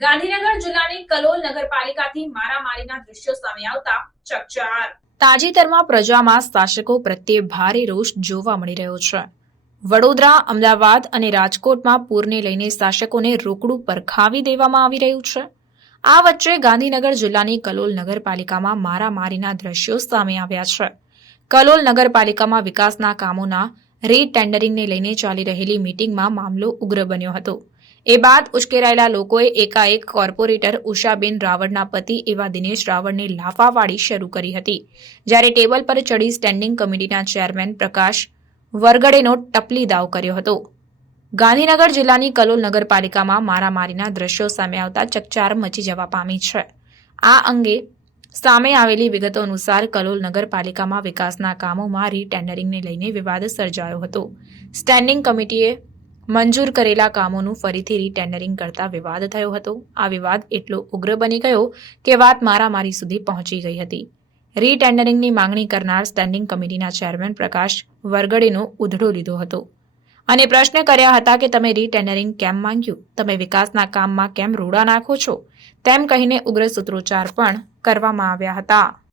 ગાંધીનગર જિલ્લાની કલોલ નગરપાલિકાથી મારામારીના દ્રશ્યો સામે આવતા ચકચાર. તાજેતરમાં પ્રજામાં શાસકો પ્રત્યે ભારે રોષ જોવા મળી રહ્યો છે. વડોદરા, અમદાવાદ અને રાજકોટમાં પૂરને લઈને શાસકોને રોકડું પરખાવી દેવામાં આવી રહ્યું છે. આ વચ્ચે ગાંધીનગર જિલ્લાની કલોલ નગરપાલિકામાં મારામારીના દ્રશ્યો સામે આવ્યા છે. કલોલ નગરપાલિકામાં વિકાસના કામોના રીટેન્ડરિંગને લઈને ચાલી રહેલી મીટિંગમાં મામલો ઉગ્ર બન્યો હતો. એ બાદ ઉશ્કેરાયેલા લોકોએ એકાએક કોર્પોરેટર ઉષાબેન રાવળના પતિ એવા દિનેશ રાવળને લાફાવાળી શરૂ કરી હતી. જ્યારે ટેબલ પર ચડી સ્ટેન્ડિંગ કમિટીના ચેરમેન પ્રકાશ વરગડેનો ટપલી દાવ કર્યો હતો. ગાંધીનગર જિલ્લાની કલોલ નગરપાલિકામાં મારામારીના દ્રશ્યો સામે આવતા ચકચાર મચી જવા પામી છે. આ અંગે સામે આવેલી વિગતો અનુસાર કલોલ નગરપાલિકામાં વિકાસના કામોમાં રીટેન્ડરિંગને લઈને વિવાદ સર્જાયો હતો. સ્ટેન્ડિંગ કમિટીએ મંજૂર કરેલા કામોનું ફરીથી રીટેન્ડરિંગ કરતા વિવાદ થયો હતો. આ વિવાદ એટલો ઉગ્ર બની ગયો કે વાત મારામારી સુધી પહોંચી ગઈ હતી. રીટેન્ડરિંગની માંગણી કરનાર સ્ટેન્ડિંગ કમિટીના ચેરમેન પ્રકાશ વરગડેનો ઉધડો લીધો હતો. અને પ્રશ્ન કર્યા હતા કે તમે રીટેન્ડરિંગ કેમ માંગ્યું? તમે વિકાસના કામમાં કેમ રોડા નાખો છો? તેમ કહીને ઉગ્ર સૂત્રોચ્ચાર પણ કરવામાં આવ્યા હતા.